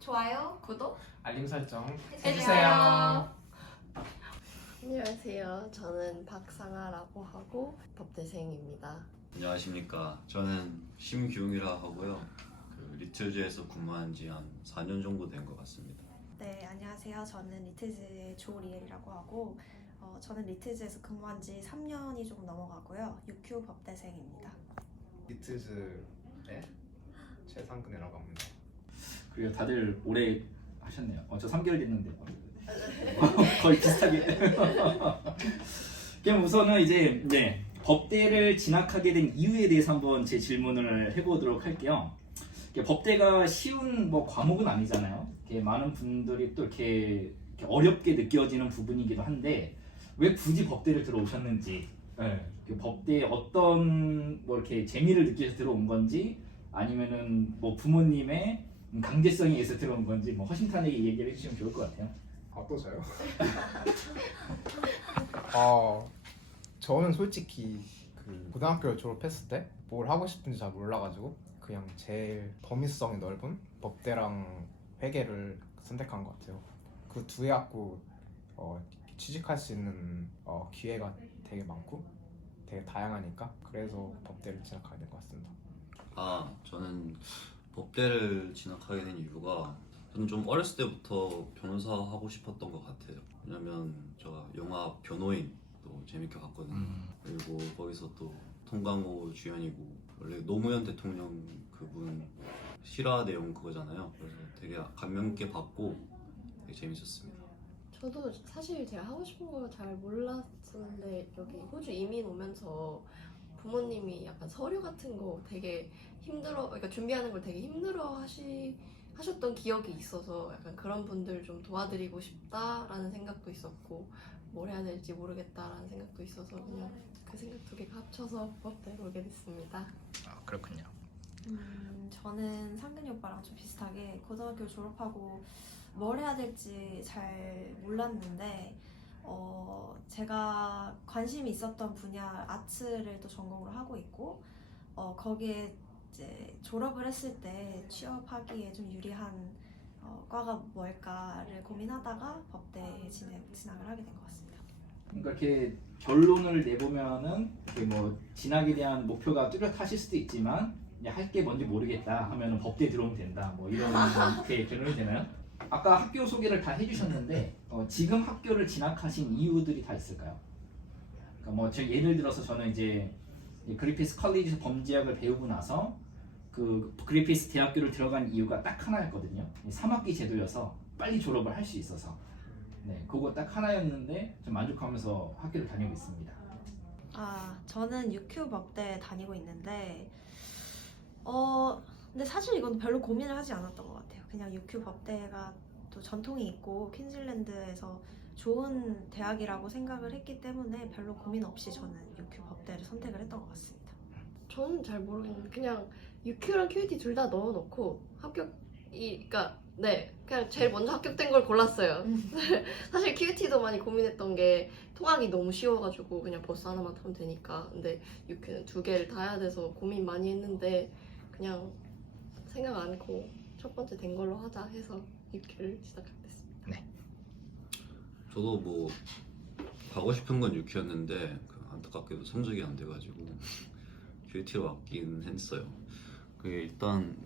좋아요, 구독 알림 설정 해주세요. 안녕하세요. 저는 박상아라고 하고 법대생입니다. 안녕하십니까. 저는 심규웅이라 하고요. 리틀즈에서 근무한 지 한 4년 정도 된 것 같습니다. 네, 안녕하세요. 저는 리틀즈의 조리엘이라고 하고 저는 리틀즈에서 근무한 지 3년이 조금 넘어가고요. UQ 법대생입니다. 리틀즈의 최상근이라고 합니다. 그리고 다들 오래 하셨네요. 저 3개월 됐는데 거의 비슷하게. 그럼 우선은 이제 법대를 진학하게 된 이유에 대해서 한번 제 질문을 해보도록 할게요. 법대가 쉬운 과목은 아니잖아요. 많은 분들이 또 이렇게 어렵게 느껴지는 부분이기도 한데 왜 굳이 법대를 들어오셨는지, 법대에 어떤 이렇게 재미를 느끼셔서 들어온 건지, 아니면은 부모님의 강제성에 의해서 들어온 건지 허심탄회하게 얘기를 해주시면 좋을 것 같아요. 또 저요? 저는 솔직히 고등학교를 졸업했을 때 뭘 하고 싶은지 잘 몰라가지고 그냥 제일 범위성이 넓은 법대랑 회계를 선택한 것 같아요. 그 두 학교 취직할 수 있는 기회가 되게 많고 되게 다양하니까 그래서 법대를 진학하게 된 것 같습니다. 저는 법대를 진학하게 된 이유가 저는 좀 어렸을 때부터 변호사 하고 싶었던 것 같아요. 왜냐면 제가 영화 변호인도 재밌게 봤거든요. 그리고 거기서 또 통강호 주연이고 원래 노무현 대통령 그분 실화 내용 그거잖아요. 그래서 되게 감명 깊게 봤고 되게 재밌었습니다. 저도 사실 제가 하고 싶은 거 잘 몰랐었는데 여기 호주 이민 오면서 부모님이 약간 서류 같은 거 되게 그러니까 준비하는 걸 되게 하셨던 기억이 있어서 약간 그런 분들 좀 도와드리고 싶다라는 생각도 있었고 뭘 해야 될지 모르겠다라는 생각도 있어서 그냥 그 생각 두 개가 합쳐서 법대로 오게 됐습니다. 그렇군요. 저는 상근이 오빠랑 좀 비슷하게 고등학교 졸업하고 뭘 해야 될지 잘 몰랐는데 제가 관심이 있었던 분야 아트를 또 전공으로 하고 있고 거기에 이제 졸업을 했을 때 취업하기에 좀 유리한 과가 뭘까를 고민하다가 법대에 진학을 하게 된 것 같습니다. 그러니까 이렇게 결론을 내보면은 이렇게 진학에 대한 목표가 뚜렷하실 수도 있지만 할 게 뭔지 모르겠다 하면은 법대에 들어오면 된다. 이런 이렇게 결론이 되나요? 아까 학교 소개를 다 해주셨는데 지금 학교를 진학하신 이유들이 다 있을까요? 그러니까 예를 들어서 저는 이제 그리피스 컬리지에서 범죄학을 배우고 나서 그 그리피스 대학교를 들어간 이유가 딱 하나였거든요. 3학기 제도여서 빨리 졸업을 할 수 있어서 그거 딱 하나였는데 좀 만족하면서 학교를 다니고 있습니다. 저는 UQ 법대 다니고 있는데 근데 사실 이건 별로 고민을 하지 않았던 것 같아요. 그냥 UQ 법대가 또 전통이 있고 퀸즐랜드에서 좋은 대학이라고 생각을 했기 때문에 별로 고민 없이 저는 UQ 법대를 선택을 했던 것 같습니다. 저는 잘 모르겠는데 그냥 UQ랑 QUT 둘 다 넣어놓고 그러니까 그냥 제일 먼저 합격된 걸 골랐어요. 사실 QUT도 많이 고민했던 게 통학이 너무 쉬워가지고 그냥 버스 하나만 타면 되니까. 근데 UQ는 두 개를 다 해야 돼서 고민 많이 했는데 그냥 생각 안 하고 첫 번째 된 걸로 하자 해서 UQ를 시작하게 됐습니다. 저도 가고 싶은 건 UQ였는데 안타깝게도 성적이 안 돼가지고 QUT로 왔긴 했어요. 그게 일단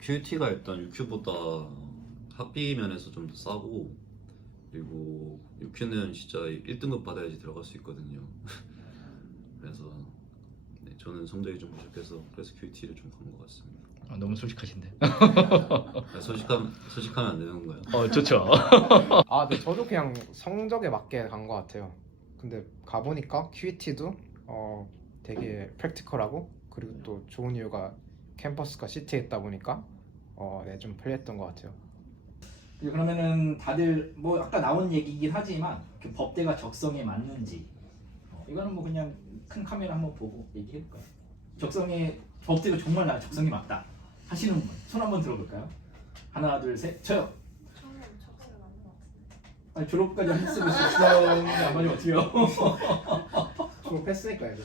QUT가 일단 UQ보다 학비 면에서 좀 더 싸고 그리고 UQ는 진짜 1등급 받아야지 들어갈 수 있거든요. 그래서 저는 성적이 좀 부족해서 그래서 QUT를 좀 간 것 같습니다. 너무 솔직하신데. 솔직하면 안 되는 거예요? 좋죠. 네, 저도 그냥 성적에 맞게 간 것 같아요. 근데 가보니까 QET도 되게 프랙티컬하고 그리고 또 좋은 이유가 캠퍼스가 시티에 있다 보니까 좀 편리했던 것 같아요. 그러면은 다들 아까 나온 얘기이긴 하지만 그 법대가 적성에 맞는지 이거는 그냥 큰 카메라 한번 보고 얘기해볼까요? 법대가 정말 나 적성에 맞다 하시는 분 손 한번 들어볼까요? 하나 둘 셋 저요. 저는 적성에 맞는 것 같습니다. 졸업까지 했으면 적성이 안 맞으면 어떡해요? 졸업했으니까 이제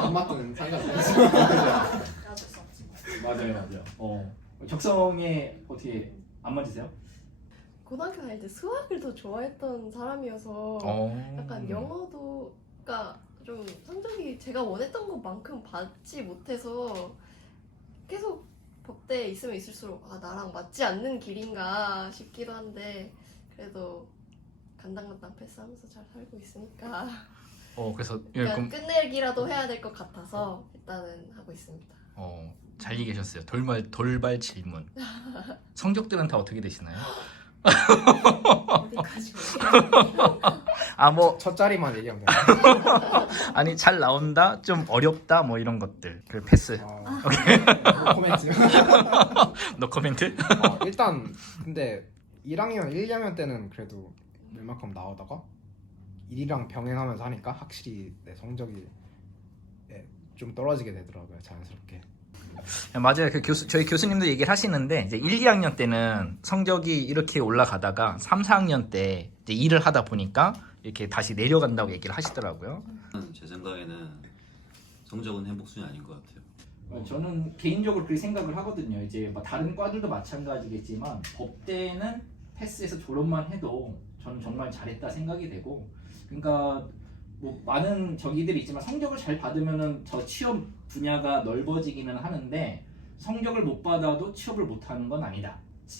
안 맞든 상관없어. 어쩔 수 없지. 맞아요. 적성에 어떻게 안 맞으세요? 고등학교 다닐 때 수학을 더 좋아했던 사람이어서 약간 영어도 그러니까 좀 성적이 제가 원했던 것만큼 받지 못해서 계속 법대에 있으면 있을수록 아 나랑 맞지 않는 길인가 싶기도 한데 그래도 간당간당 패스하면서 잘 살고 있으니까 그래서 그러니까 그럼 끝내기라도 해야 될 것 같아서 일단은 하고 있습니다. 잘 얘기하셨어요. 돌발 질문. 성적들은 다 어떻게 되시나요? 어디까지 첫 자리만 얘기하면 돼요. 아니 잘 나온다, 좀 어렵다 뭐 이런 것들. 그 패스. 노 코멘트. 너 코멘트? 일단 근데 1학년, 1, 2학년 때는 그래도 웬만큼 나오다가 1이랑 병행하면서 하니까 확실히 내 성적이 좀 떨어지게 되더라고요. 자연스럽게. 맞아요. 저희 교수님도 얘기를 하시는데 이제 1, 2학년 때는 성적이 이렇게 올라가다가 3, 4학년 때 이제 일을 하다 보니까 이렇게 다시 내려간다고 얘기를 하시더라고요. 제 생각에는 성적은 행복순이 아닌 것 같아요. 저는 개인적으로 그렇게 생각을 하거든요. 이제 뭐 다른 과들도 마찬가지겠지만 법대는 패스해서 졸업만 해도 저는 정말 잘했다 생각이 되고, 그러니까 뭐 많은 저기들이 있지만 성적을 잘 받으면은 저 취업 분야가 넓어지기는 하는데 성적을 못 받아도 취업을 못 하는 건 아니다.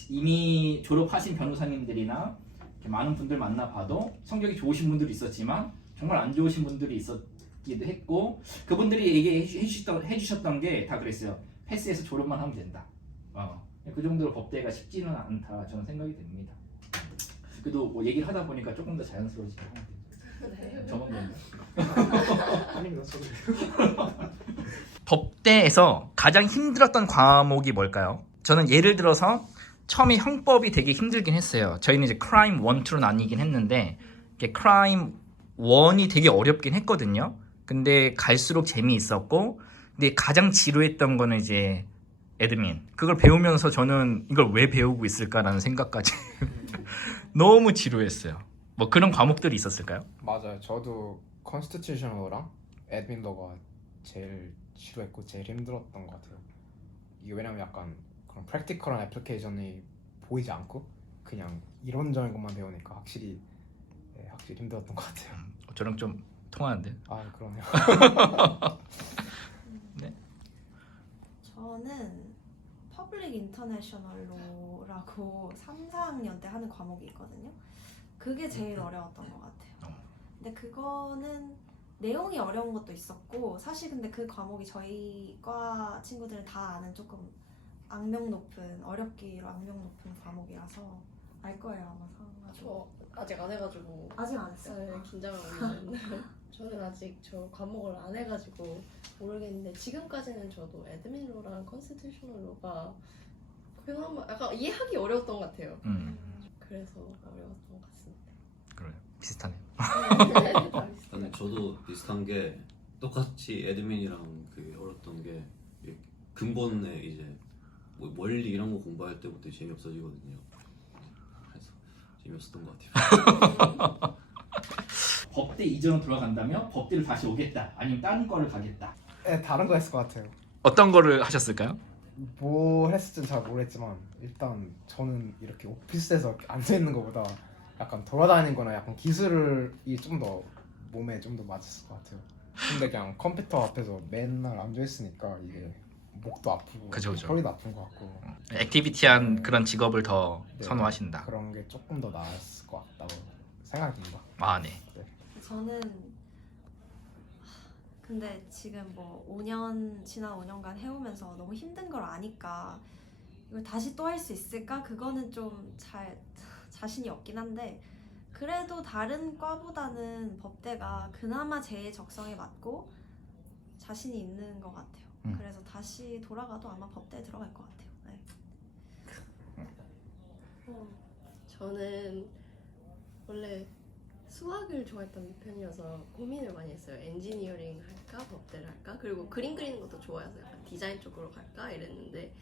이미 졸업하신 변호사님들이나 이렇게 많은 분들 만나봐도 성적이 좋으신 분들이 있었지만 정말 안 좋으신 분들이 있었기도 했고, 그분들이 얘기해 주셨던 게 다 그랬어요. 패스해서 졸업만 하면 된다. 그 정도로 법대가 쉽지는 않다 저는 생각이 됩니다. 그래도 뭐 얘기를 하다 보니까 조금 더 자연스러워지긴 하네요. 저만 그런가? 아닙니다. 저도. 법대에서 가장 힘들었던 과목이 뭘까요? 저는 예를 들어서 처음에 형법이 되게 힘들긴 했어요. 저희는 이제 크라임 1, 2로 나뉘긴 했는데 크라임 1이 되게 어렵긴 했거든요. 근데 갈수록 재미있었고, 근데 가장 지루했던 거는 이제 애드민. 그걸 배우면서 저는 이걸 왜 배우고 있을까라는 생각까지 너무 지루했어요. 뭐 그런 과목들이 있었을까요? 맞아요. 저도 컨스티튜셔널랑 애드민러가 제일 지루했고 제일 힘들었던 것 같아요. 이게 왜냐면 약간 그런 프랙티컬한 애플리케이션이 보이지 않고 그냥 이론적인 것만 배우니까 확실히 힘들었던 것 같아요. 저랑 좀 통하는데. 그러네요. 네. 저는 퍼블릭 인터내셔널로라고 3, 4학년 때 하는 과목이 있거든요. 그게 제일 어려웠던 것 같아요. 근데 그거는 내용이 어려운 것도 있었고, 사실 근데 그 과목이 저희 과 친구들은 다 아는 조금 어렵기로 악명 높은 과목이라서 알 거예요 아마 저 아직 안 해가지고 아직 안 했어요. 네, 긴장하고 있는데 저는 아직 저 과목을 안 해가지고 모르겠는데 지금까지는 저도 애드민로랑 컨스티튜셔널로가 그나마 약간 이해하기 어려웠던 것 같아요. 그래서 어려웠던 것 같습니다. 그래요. 비슷하네요. 근데 저도 비슷한 게 똑같이 애드민이랑 그 어렸던 게 근본에 이제 뭐 원리 이런 거 공부할 때부터 재미없어지거든요. 그래서 재미없었던 것 같아요. 법대 이전으로 돌아간다면 법대를 다시 오겠다, 아니면 다른 과를 가겠다. 다른 거 했을 것 같아요. 어떤 거를 하셨을까요? 뭐 했을지는 잘 모르겠지만 일단 저는 이렇게 오피스에서 앉아있는 것보다 약간 돌아다니는 거나 약간 기술이 좀 더 몸에 좀 더 맞았을 것 같아요. 근데 그냥 컴퓨터 앞에서 맨날 앉아있으니까 이게 목도 아프고 그죠. 허리도 아픈 것 같고 액티비티한 그런 직업을 더 선호하신다. 그런 게 조금 더 나았을 것 같다고 생각이 듭니다. 네. 저는 근데 지금 뭐 지난 5년간 해오면서 너무 힘든 걸 아니까 이걸 다시 또 할 수 있을까? 그거는 좀 자신이 없긴 한데, 그래도 다른 과보다는 법대가 그나마 제 적성에 맞고 자신이 있는 것 같아요. 그래서 다시 돌아가도 아마 법대에 들어갈 것 같아요. 네. 저는 원래 수학을 좋아했던 편이어서 고민을 많이 했어요. 엔지니어링 할까 법대를 할까, 그리고 그림 그리는 것도 좋아해서 약간 디자인 쪽으로 갈까 이랬는데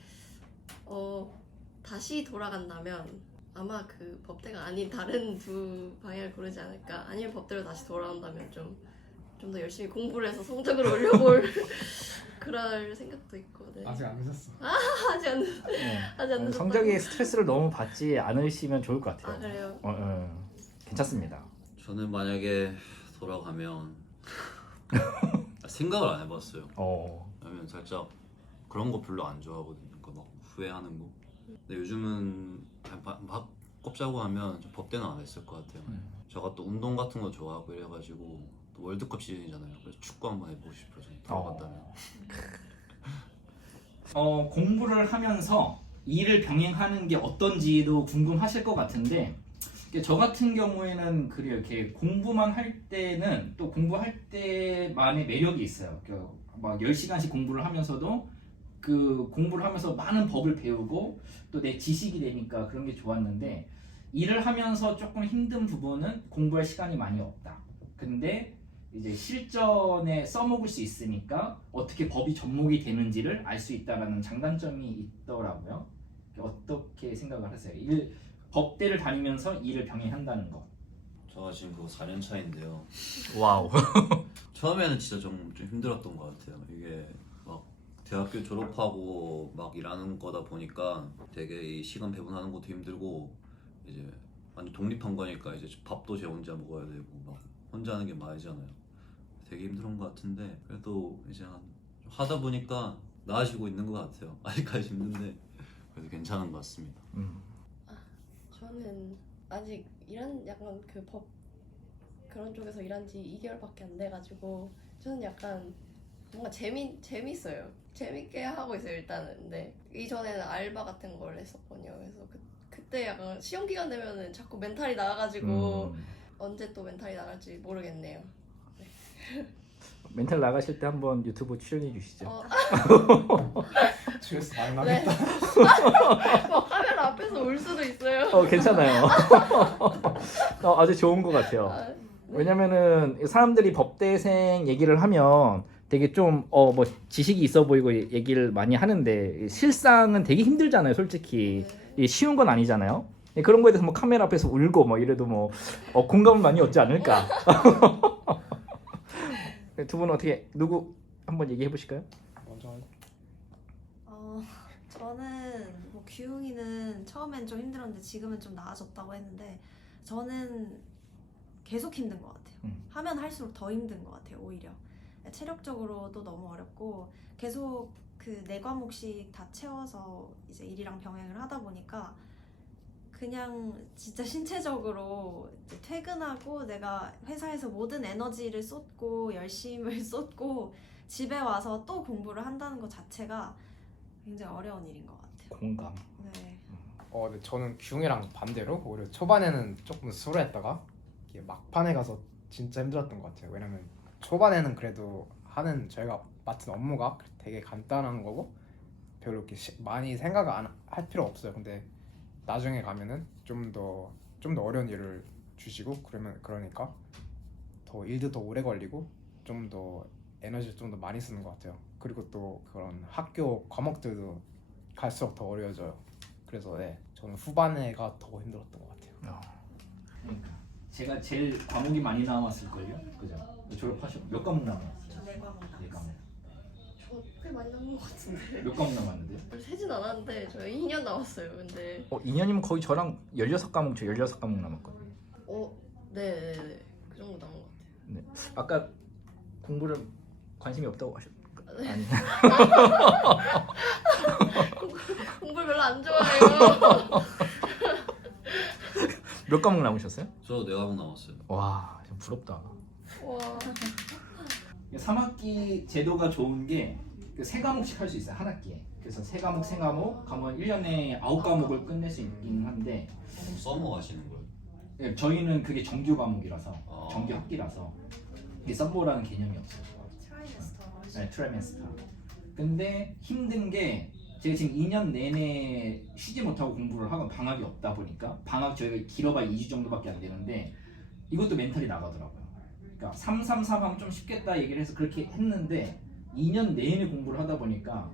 다시 돌아간다면 아마 그 법대가 아닌 다른 두 방향을 고르지 않을까. 아니면 법대로 다시 돌아온다면 좀 더 열심히 공부를 해서 성적을 올려볼 그럴 생각도 있고. 네. 아직 안 늦었어. 하지 않는 하지 않는 성적에 스트레스를 너무 받지 않으시면 좋을 것 같아요. 아 그래요. 괜찮습니다. 저는 만약에 돌아가면 생각을 안 해봤어요. 왜냐면 살짝 그런 거 별로 안 좋아하거든요. 그러니까 막 후회하는 거. 근데 요즘은 그냥 막 꼽자고 하면 좀 법대는 안 했을 것 같아요. 제가 또 운동 같은 거 좋아하고 이래가지고 또 월드컵 시즌이잖아요. 그래서 축구 한번 해보고 싶어요. 좀 들어간다면. 공부를 하면서 일을 병행하는 게 어떤지도 궁금하실 것 같은데 저 같은 경우에는 그래요. 이렇게 공부만 할 때는 또 공부할 때만의 매력이 있어요. 막 10시간씩 공부를 하면서도 그 공부를 하면서 많은 법을 배우고 또 내 지식이 되니까 그런 게 좋았는데 일을 하면서 조금 힘든 부분은 공부할 시간이 많이 없다. 근데 이제 실전에 써먹을 수 있으니까 어떻게 법이 접목이 되는지를 알 수 있다는 장단점이 있더라고요. 어떻게 생각을 하세요? 법대를 다니면서 일을 병행한다는 거. 저가 지금 그거 4년 차인데요. 와우. 처음에는 진짜 좀 힘들었던 것 같아요. 이게 막 대학교 졸업하고 막 일하는 거다 보니까 되게 이 시간 배분하는 것도 힘들고 이제 완전 독립한 거니까 이제 밥도 제 혼자 먹어야 되고 막 혼자 하는 게 말이잖아요. 되게 힘든 것 같은데 그래도 이제 하다 보니까 나아지고 있는 것 같아요. 아직까지 힘든데 그래도 괜찮은 것 같습니다. 저는 아직 약간 그 법 그런 쪽에서 일한 지 2개월밖에 안 돼가지고 저는 약간 뭔가 재밌어요. 재밌게 하고 있어요 일단은. 근데 이전에는 알바 같은 걸 했었거든요. 그래서 그때 약간 시험 기간 되면은 자꾸 멘탈이 나가가지고 언제 또 멘탈이 나갈지 모르겠네요. 멘탈 나가실 때 한번 유튜브 출연해 주시죠. 스트레스 많이 네. 나겠다. 막 카메라 앞에서 울 수도 있어요. 괜찮아요. 아주 좋은 것 같아요. 왜냐면은 사람들이 법대생 얘기를 하면 되게 좀 뭐 지식이 있어 보이고 얘기를 많이 하는데 실상은 되게 힘들잖아요, 솔직히. 이게 쉬운 건 아니잖아요. 그런 거에 대해서 뭐 카메라 앞에서 울고 뭐 이래도 뭐 공감을 많이 얻지 않을까. 두 분은 어떻게 누구 한번 얘기해 보실까요? 먼저 저는 뭐 규웅이는 처음엔 좀 힘들었는데 지금은 좀 나아졌다고 했는데 저는 계속 힘든 것 같아요. 하면 할수록 더 힘든 것 같아요. 오히려 체력적으로도 너무 어렵고 계속 그 4과목씩 다 채워서 이제 일이랑 병행을 하다 보니까 그냥 진짜 신체적으로 이제 퇴근하고 내가 회사에서 모든 에너지를 쏟고 열심을 쏟고 집에 와서 또 공부를 한다는 것 자체가 굉장히 어려운 일인 것 같아요. 공감. 네. 근데 저는 규웅이랑 반대로 오히려 초반에는 조금 수월했다가 이게 막판에 가서 진짜 힘들었던 것 같아요. 왜냐면 초반에는 그래도 저희가 맡은 업무가 되게 간단한 거고 별로 이렇게 많이 생각 안 할 필요 없어요. 근데 나중에 가면은 좀 더 어려운 일을 주시고 그러니까 더 일도 더 오래 걸리고 좀 더 에너지를 좀 더 많이 쓰는 것 같아요. 그리고 또 그런 학교 과목들도 갈수록 더 어려워져요. 그래서 저는 후반에가 더 힘들었던 것 같아요. 그러니까 제가 제일 과목이 많이 나왔을걸요? 그죠? 졸업하시고 몇 과목 남았어요? 저 4과목 네 과목. 저 꽤 많이 남은 것 같은데. 몇 과목 남았는데요? 세진 않았는데 저 2년 남았어요. 근데 2년이면 거의 저랑 16과목, 저 16과목 남았거든요. 네네네 그 정도 남은 것 같아요. 네. 아까 공부를 관심이 없다고 아니. 공부를 별로 안 좋아해요. 몇 과목 남으셨어요? 저 4과목 나왔어요. 와, 좀 부럽다. 와. 3학기 제도가 좋은 게 그 3과목씩 할 수 있어요. 한 학기에. 그래서 3과목 가면 1년에 9과목을 끝낼 수 있긴 한데 그럼 써먹하시는 거예요? 예, 저희는 그게 정규 과목이라서 아. 정규 학기라서 이게 썸머라는 개념이 없어요. 트라이메스터. 네, 트라이메스터. 근데 힘든 게 제가 지금 2년 내내 쉬지 못하고 공부를 하고 방학이 없다 보니까 방학 저희가 길어봐야 2주 정도밖에 안 되는데 이것도 멘탈이 나가더라고요. 그러니까 333 하면 좀 쉽겠다 얘기를 해서 그렇게 했는데 2년 내내 공부를 하다 보니까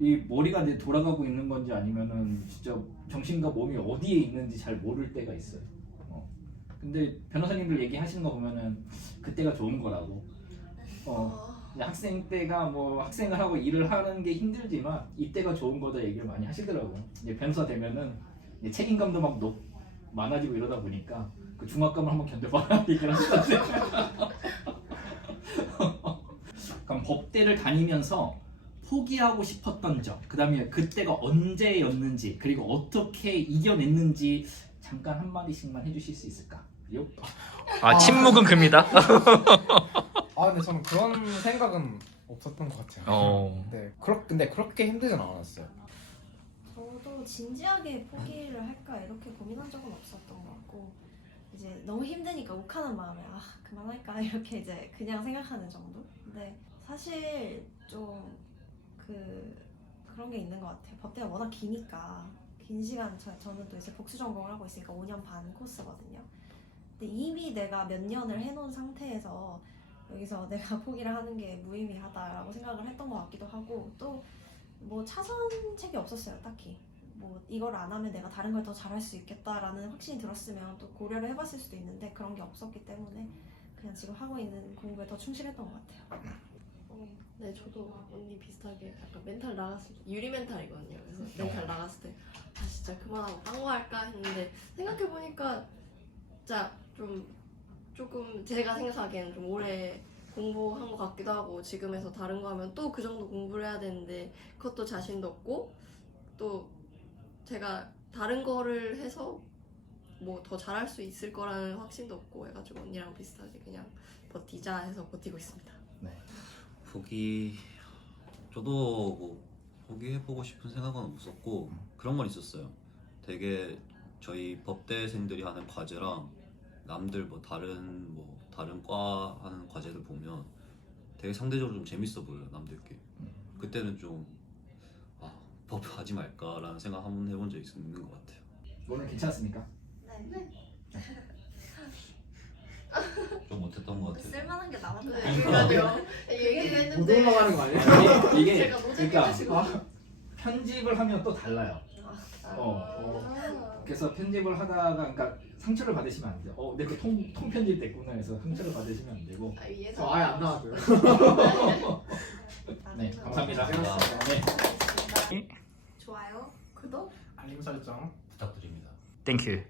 이 머리가 이제 돌아가고 있는 건지 아니면은 진짜 정신과 몸이 어디에 있는지 잘 모를 때가 있어요. 근데 변호사님들 얘기하시는 거 보면은 그때가 좋은 거라고. 이제 학생 때가 뭐 학생을 하고 일을 하는 게 힘들지만 이때가 좋은 거다 얘기를 많이 하시더라고요. 이제 변호사 되면은 이제 책임감도 막 많아지고 이러다 보니까 그 중압감을 한번 견뎌봐라 얘기를 하시던데. 그럼 법대를 다니면서 포기하고 싶었던 점, 그 다음에 그때가 언제였는지, 그리고 어떻게 이겨냈는지 잠깐 한마디씩만 해주실 수 있을까요? 침묵은 금이다. 아 근데 저는 그런 생각은 없었던 것 같아요. 네, 근데 그렇게 힘들진 않았어요. 저도 진지하게 포기를 할까 이렇게 고민한 적은 없었던 것 같고 이제 너무 힘드니까 욱하는 마음에 그만할까 이렇게 이제 그냥 생각하는 정도. 근데 사실 좀 그런 게 있는 것 같아요. 법대가 워낙 기니까 긴 시간 저는 또 이제 복수 전공을 하고 있으니까 5년 반 코스거든요. 근데 이미 내가 몇 년을 해놓은 상태에서 여기서 내가 포기를 하는 게 무의미하다라고 생각을 했던 것 같기도 하고 또 뭐 차선책이 없었어요 딱히. 뭐 이걸 안 하면 내가 다른 걸 더 잘할 수 있겠다라는 확신이 들었으면 또 고려를 해봤을 수도 있는데 그런 게 없었기 때문에 그냥 지금 하고 있는 공부에 더 충실했던 것 같아요. 네, 저도 언니 비슷하게 약간 멘탈 나갔을 때 유리 멘탈이거든요. 그래서 멘탈 나갔을 때 진짜 그만하고 딴 거 할까 했는데 생각해보니까 진짜 조금 제가 생각하기에는 좀 오래 공부한 것 같기도 하고 지금에서 다른 거 하면 또 그 정도 공부를 해야 되는데 그것도 자신도 없고 또 제가 다른 거를 해서 뭐 더 잘할 수 있을 거라는 확신도 없고 해가지고 언니랑 비슷하게 그냥 버티자 해서 버티고 있습니다. 저도 뭐 포기해보고 싶은 생각은 없었고 그런 건 있었어요. 되게 저희 법대생들이 하는 과제랑 남들 뭐 다른 과 하는 과제들 보면 되게 상대적으로 좀 재밌어 보여요. 남들께. 그때는 좀 법 하지 말까라는 생각 한번 해본 적 있는 것 같아요. 오늘 괜찮았습니까? 네. 좀 못했던 것 같아요. 쓸만한 게 그러니까요. 남았나요? 얘기를 못 했는데 올라가는 거 아니에요? 이게 제가 노잼이라시고. 그러니까 편집을 하면 또 달라요. 그래서 편집을 하다가 그러니까 상처를 받으시면 안 돼요. 내가 통 편집됐구나 해서 상처를 받으시면 안 되고. 위에서 아예 안 나왔어요. 네, 감사합니다. 고생하셨습니다. 네. 좋아요. 구독? 알림 설정 부탁드립니다. 땡큐.